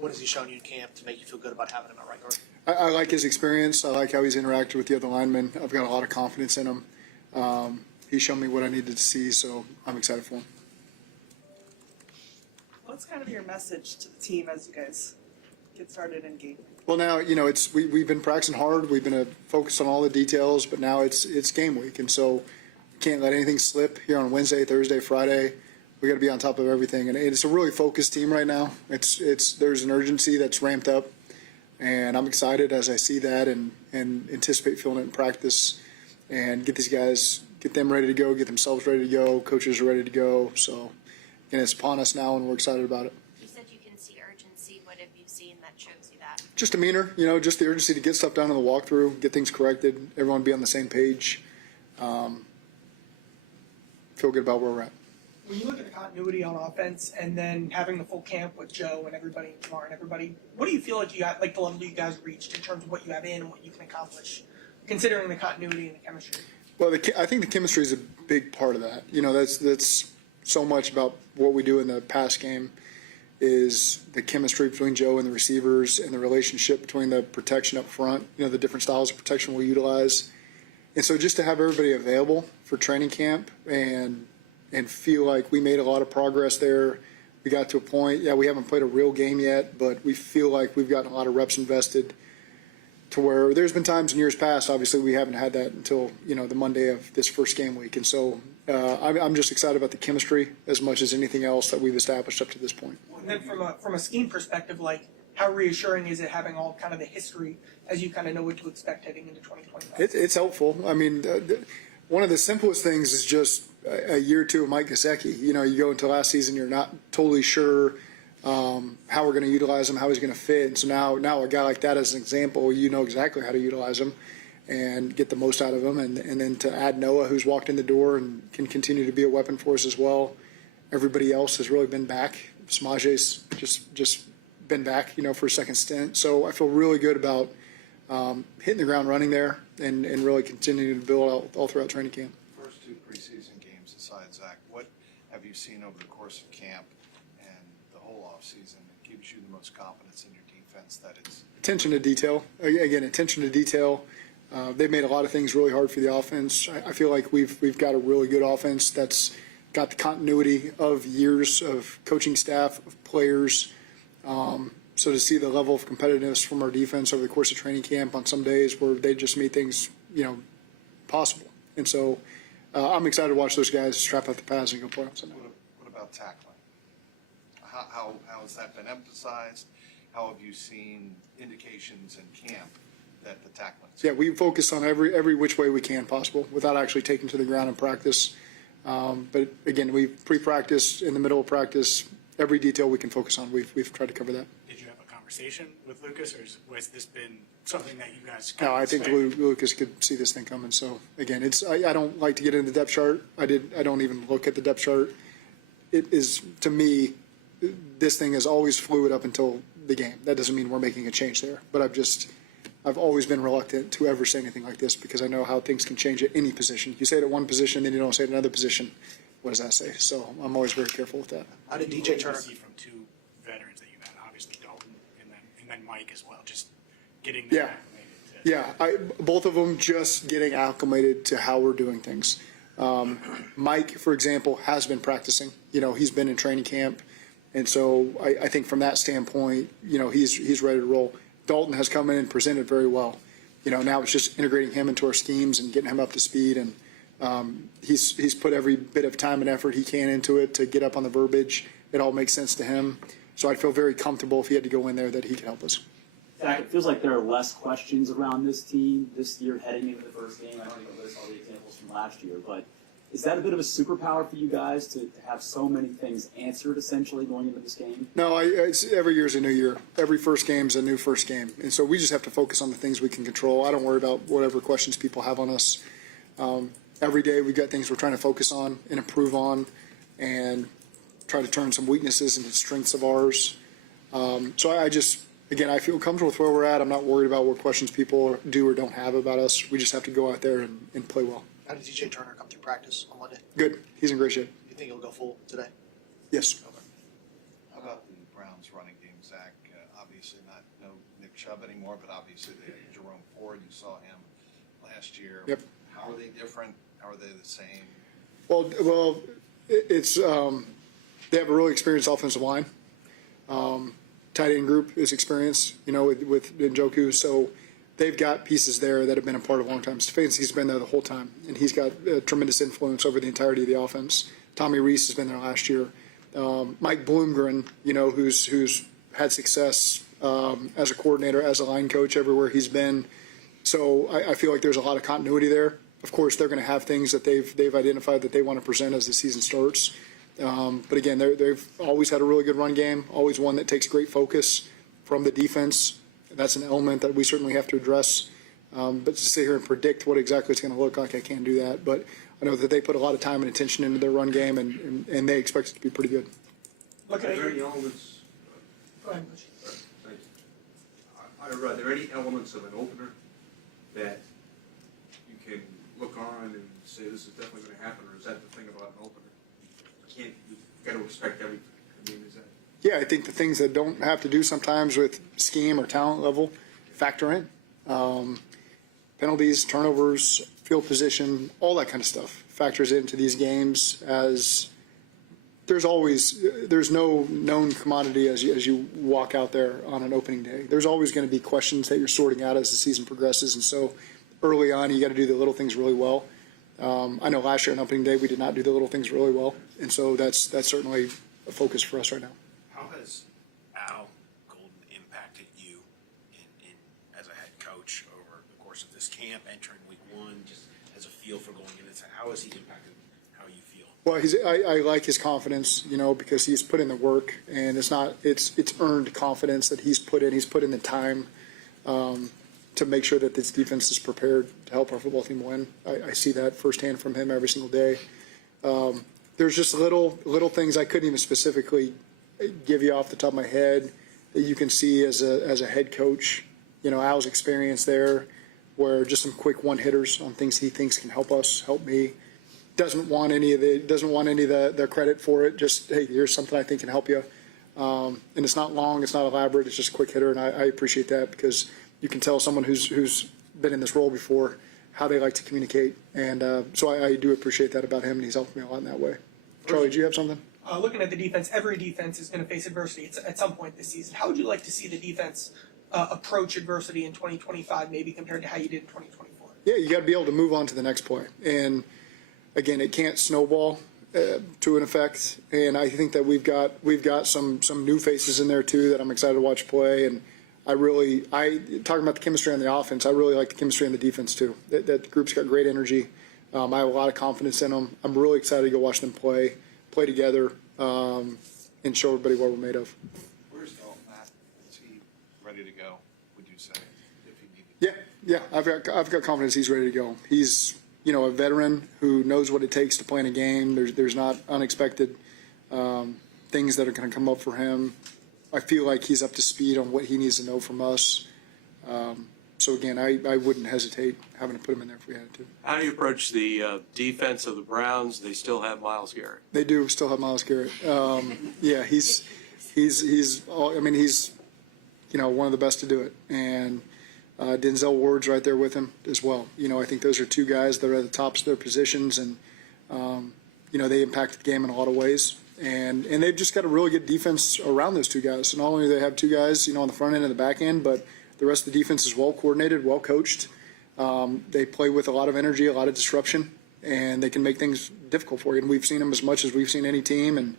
What has he shown you in camp to make you feel good about having him at right guard? I like his experience. I like how he's interacted with the other linemen. I've got a lot of confidence in him. He's shown me what I needed to see, so I'm excited for him. What's kind of your message to the team as you guys get started in game? Well, now we've been practicing hard. We've been focused on all the details, but now it's game week, and so we can't let anything slip here on Wednesday, Thursday, Friday. We got to be on top of everything, and it's a really focused team right now. There's an urgency that's ramped up, and I'm excited as I see that and anticipate feeling it in practice, and get these guys, get them ready to go, get themselves ready to go. Coaches are ready to go, so again, it's upon us now, and we're excited about it. You said you can see urgency. What have you seen that shows you that? Just demeanor, just the urgency to get stuff done in the walkthrough, get things corrected, everyone be on the same page. Feel good about where we're at. When you look at the continuity on offense and then having the full camp with Joe and everybody and Jamar and everybody, what do you feel like you got, like the level you guys reached in terms of what you have in and what you can accomplish, considering the continuity and the chemistry? Well, I think the chemistry is a big part of that. That's so much about what we do in the pass game is the chemistry between Joe and the receivers and the relationship between the protection up front, the different styles of protection we'll utilize. And so just to have everybody available for training camp and feel like we made a lot of progress there. We got to a point, we haven't played a real game yet, but we feel like we've gotten a lot of reps invested to where there's been times in years past, obviously we haven't had that until, the Monday of this first game week. And so I'm just excited about the chemistry as much as anything else that we've established up to this point. And then from a scheme perspective, like how reassuring is it having all kind of the history as you kind of know what to expect heading into 2025? It's helpful. I mean, one of the simplest things is just a year or two of Mike Gesicki. You go into last season, you're not totally sure how we're going to utilize him, how he's going to fit. And so now a guy like that as an example, you know exactly how to utilize him and get the most out of him. And then to add Noah, who's walked in the door and can continue to be a weapon for us as well. Everybody else has really been back. Samaje's just been back, for a second stint. So I feel really good about hitting the ground running there and really continuing to build out all throughout training camp. First two preseason games aside, Zach, what have you seen over the course of camp and the whole offseason that gives you the most confidence in your defense that it's... Attention to detail. Again, attention to detail. They've made a lot of things really hard for the offense. I feel like we've got a really good offense that's got the continuity of years of coaching staff, of players. So to see the level of competitiveness from our defense over the course of training camp on some days where they just made things, possible. And so I'm excited to watch those guys strap out the pads and go play on Sunday. What about tackling? How has that been emphasized? How have you seen indications in camp that the tackling? Yeah, we focus on every which way we can possible without actually taking to the ground in practice. But again, we pre-practice, in the middle of practice, every detail we can focus on. We've tried to cover that. Did you have a conversation with Lucas, or has this been something that you guys? No, I think Lucas could see this thing coming. So again, I don't like to get into the depth chart. I don't even look at the depth chart. It is, to me, this thing is always fluid up until the game. That doesn't mean we're making a change there. But I've always been reluctant to ever say anything like this because I know how things can change at any position. You say it at one position, then you don't say it at another position. What does that say? So I'm always very careful with that. How did DJ Turner see from two veterans that you've had, obviously Dalton and then Mike as well, just getting them acclimated to... both of them just getting acclimated to how we're doing things. Mike, for example, has been practicing. He's been in training camp, and so I think from that standpoint, he's ready to roll. Dalton has come in and presented very well. Now it's just integrating him into our schemes and getting him up to speed, and he's put every bit of time and effort he can into it to get up on the verbiage. It all makes sense to him. So I'd feel very comfortable if he had to go in there that he could help us. Zach, it feels like there are less questions around this team this year heading into the first game. I don't even list all the examples from last year, but is that a bit of a superpower for you guys to have so many things answered essentially going into this game? No, every year is a new year. Every first game is a new first game. And so we just have to focus on the things we can control. I don't worry about whatever questions people have on us. Every day we've got things we're trying to focus on and improve on and try to turn some weaknesses into strengths of ours. So I feel comfortable with where we're at. I'm not worried about what questions people do or don't have about us. We just have to go out there and play well. How did DJ Turner come through practice on Monday? Good. He's in great shape. You think he'll go full today? Yes. How about the Browns Bengals running game, Zach? Obviously not no Nick Chubb anymore, but obviously they had Jerome Ford. You saw him last year. Yep. How are they different? How are they the same? Well, it's they have a really experienced offensive line. Tight end group is experienced, with Njoku. So they've got pieces there that have been a part of a long time. Stefanski's been there the whole time, and he's got tremendous influence over the entirety of the offense. Tommy Reese has been there last year. Mike Bloomgren, who's had success as a coordinator, as a line coach everywhere he's been. So I feel like there's a lot of continuity there. Of course, they're going to have things that they've identified that they want to present as the season starts. But again, they've always had a really good run game, always one that takes great focus from the defense. That's an element that we certainly have to address. But to sit here and predict what exactly it's going to look like, I can't do that. But I know that they put a lot of time and attention into their run game, and they expect it to be pretty good. Looking Are at there any you. elements, Go ahead, Butch. thanks. Are there any elements of an opener that you can look on and say this is definitely going to happen, or is that the thing about an opener? You got to expect everything. I mean, is that? Yeah, I think the things that don't have to do sometimes with scheme or talent level factor in. Penalties, turnovers, field position, all that kind of stuff factors into these games, as there's no known commodity as you walk out there on an opening day. There's always going to be questions that you're sorting out as the season progresses, and so early on you got to do the little things really well. I know last year on opening day we did not do the little things really well, and so that's certainly a focus for us right now. How has Al Golden impacted you in as a head coach over the course of this camp, entering week one, just as a feel for going into it? How has he impacted how you feel? Well, I like his confidence, because he's put in the work, and it's earned confidence that he's put in. He's put in the time to make sure that this defense is prepared to help our football team win. I see that firsthand from him every single day. There's just little things I couldn't even specifically give you off the top of my head that you can see as a head coach. Al's experience there, where just some quick one-hitters on things he thinks can help us, help me. Doesn't want any of the credit for it. Just, hey, here's something I think can help you. And it's not long, it's not elaborate, it's just a quick hitter, and I appreciate that, because you can tell someone who's been in this role before how they like to communicate. And so I do appreciate that about him, and he's helped me a lot in that way. Charlie, do you have something? Looking at the defense, every defense is going to face adversity at some point this season. How would you like to see the defense approach adversity in 2025, maybe compared to how you did in 2024? Yeah, you got to be able to move on to the next play. And again, it can't snowball to an effect. And I think that we've got some new faces in there too that I'm excited to watch play. And talking about the chemistry on the offense, I really like the chemistry on the defense too. That group's got great energy. I have a lot of confidence in them. I'm really excited to go watch them play together, and show everybody what we're made of. Where's Dalton at? Is he ready to go, would you say, if he needed? Yeah, I've got confidence he's ready to go. He's a veteran who knows what it takes to play in a game. There's not unexpected things that are going to come up for him. I feel like he's up to speed on what he needs to know from us. So again, I wouldn't hesitate having to put him in there if we had to. How do you approach the defense of the Browns? They still have Myles Garrett. They do still have Myles Garrett. Yeah, he's one of the best to do it, and Denzel Ward's right there with him as well. I think those are two guys that are at the tops of their positions, and they impact the game in a lot of ways. And they've just got a really good defense around those two guys. So not only do they have two guys, on the front end and the back end, but the rest of the defense is well coordinated, well coached. They play with a lot of energy, a lot of disruption, and they can make things difficult for you. And we've seen them as much as we've seen any team, and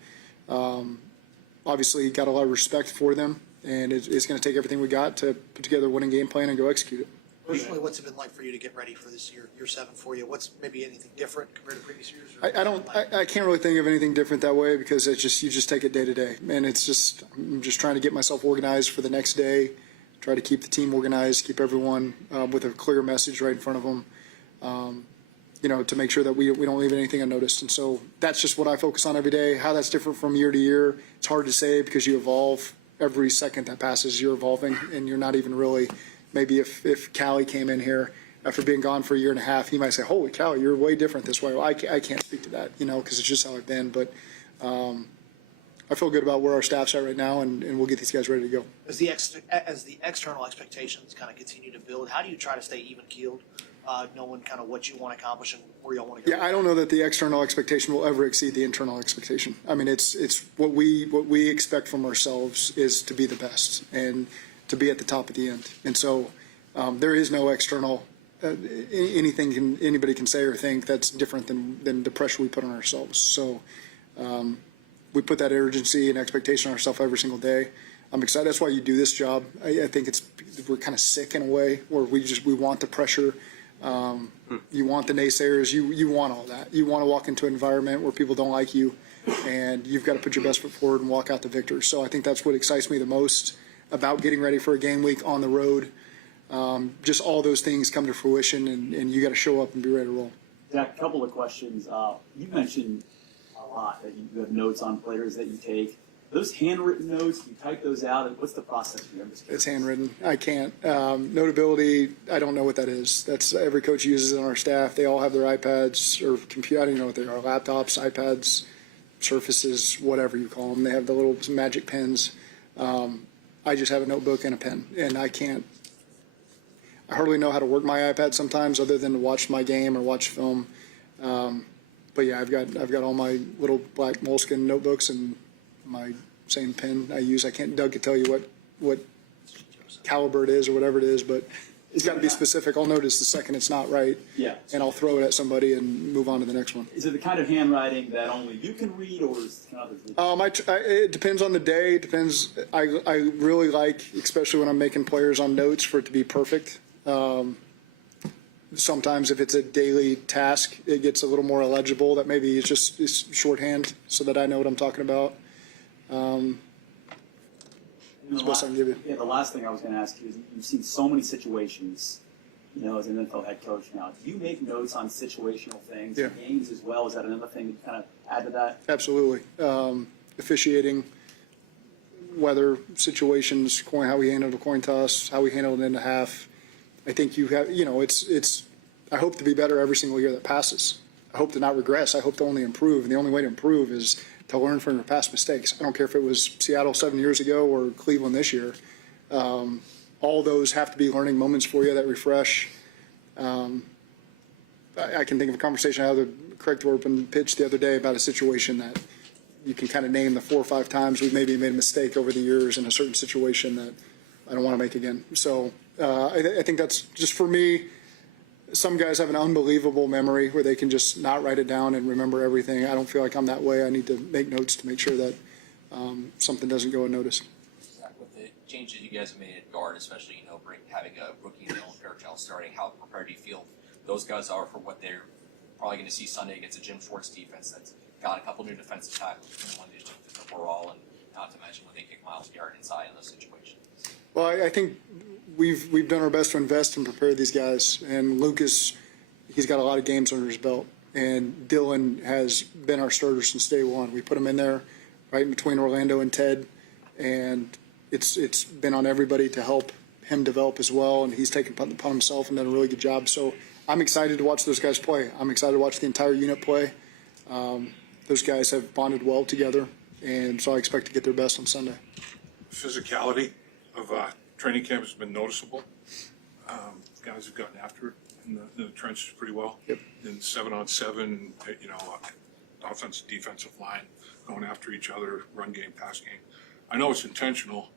obviously got a lot of respect for them. And it's going to take everything we got to put together a winning game plan and go execute it. Personally, what's it been like for you to get ready for this year 7 for you? What's maybe anything different compared to previous years? I can't really think of anything different that way, because you just take it day to day. And I'm just trying to get myself organized for the next day, try to keep the team organized, keep everyone with a clear message right in front of them, to make sure that we don't leave anything unnoticed. And so that's just what I focus on every day. How that's different from year to year, it's hard to say, because you evolve every second that passes. You're evolving, and you're not even really. Maybe if Callie came in here after being gone for a year and a half, he might say, "Holy cow, you're way different this way." Well, I can't speak to that, because it's just how I've been. But I feel good about where our staff's at right now, and we'll get these guys ready to go. As the external expectations kind of continue to build, how do you try to stay even keeled, knowing kind of what you want to accomplish and where y'all want to go? Yeah, I don't know that the external expectation will ever exceed the internal expectation. I mean, it's what we expect from ourselves is to be the best and to be at the top at the end. And so there is no external anything anybody can say or think that's different than the pressure we put on ourselves. So we put that urgency and expectation on ourselves every single day. I'm excited. That's why you do this job. I think we're kind of sick in a way where we want the pressure. You want the naysayers. You want all that. You want to walk into an environment where people don't like you, and you've got to put your best foot forward and walk out the victor. So I think that's what excites me the most about getting ready for a game week on the road. Just all those things come to fruition, and you got to show up and be ready to roll. Zach, a couple of questions. You mentioned a lot that you have notes on players that you take. Those handwritten notes, you type those out. What's the process for you? It's handwritten. I can't. Notability, I don't know what that is. That's every coach uses it on our staff. They all have their iPads or computer. I don't even know what they are. Laptops, iPads, Surfaces, whatever you call them. They have the little magic pens. I just have a notebook and a pen, and I hardly know how to work my iPad sometimes, other than to watch my game or watch film. But yeah, I've got all my little black moleskin notebooks and my same pen I use. Doug could tell you what caliber it is or whatever it is, but it's got to be specific. I'll notice the second it's not right, Yeah. and I'll throw it at somebody and move on to the next one. Is it the kind of handwriting that only you can read, or is it others? It depends on the day. It depends. I really like, especially when I'm making players on notes, for it to be perfect. Sometimes if it's a daily task, it gets a little more illegible. That maybe it's shorthand so that I know what I'm talking about. That's the best I can give you. Yeah, the last thing I was going to ask you is you've seen so many situations, as an NFL head coach now. Do you make notes on situational things, Yeah. games as well? Is that another thing that you kind of add to that? Absolutely. Officiating, weather situations, how we handled a coin toss, how we handled it in the half. I think you have, I hope to be better every single year that passes. I hope to not regress. I hope to only improve. And the only way to improve is to learn from your past mistakes. I don't care if it was Seattle 7 years ago or Cleveland this year. All those have to be learning moments for you that refresh. I can think of a conversation I had with Craig Thorpe pitch the other day about a situation that you can kind of name the 4 or 5 times we've maybe made a mistake over the years in a certain situation that I don't want to make again. So I think that's just, for me, some guys have an unbelievable memory where they can just not write it down and remember everything. I don't feel like I'm that way. I need to make notes to make sure that something doesn't go unnoticed. Zach, with the changes you guys have made at guard, especially having a rookie Dylan Fairchild starting, how prepared do you feel those guys are for what they're probably going to see Sunday against a Jim Schwartz defense that's got a couple new defensive tackles between one division overall, and not to mention when they kick Miles Garrett inside in those situations? Well, I think we've done our best to invest and prepare these guys. And Lucas, he's got a lot of games under his belt. And Dylan has been our starter since day one. We put him in there right in between Orlando and Ted. And it's been on everybody to help him develop as well. And he's taken it upon himself and done a really good job. So I'm excited to watch those guys play. I'm excited to watch the entire unit play. Those guys have bonded well together. And so I expect to get their best on Sunday. Physicality of training camp has been noticeable. Guys have gotten after it in the trenches pretty well. Yep. In 7-on-7, offensive, defensive line going after each other, run game, pass game. I know it's intentional.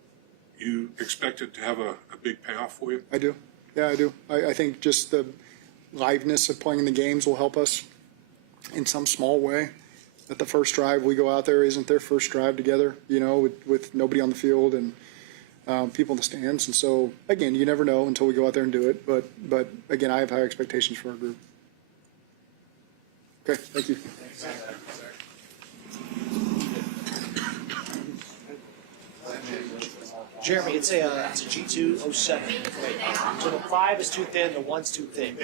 You expect it to have a big payoff for you? I do. Yeah, I do. I think just the liveness of playing the games will help us in some small way. At the first drive, we go out there, isn't their first drive together, with nobody on the field and people in the stands. And so, again, you never know until we go out there and do it. But again, I have high expectations for our group. Okay, thank you. Jeremy, it's a G207. So the 5 is too thin, the 1's too thick.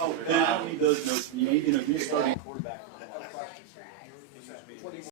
Oh, and I don't need those notes from you. You're starting quarterback.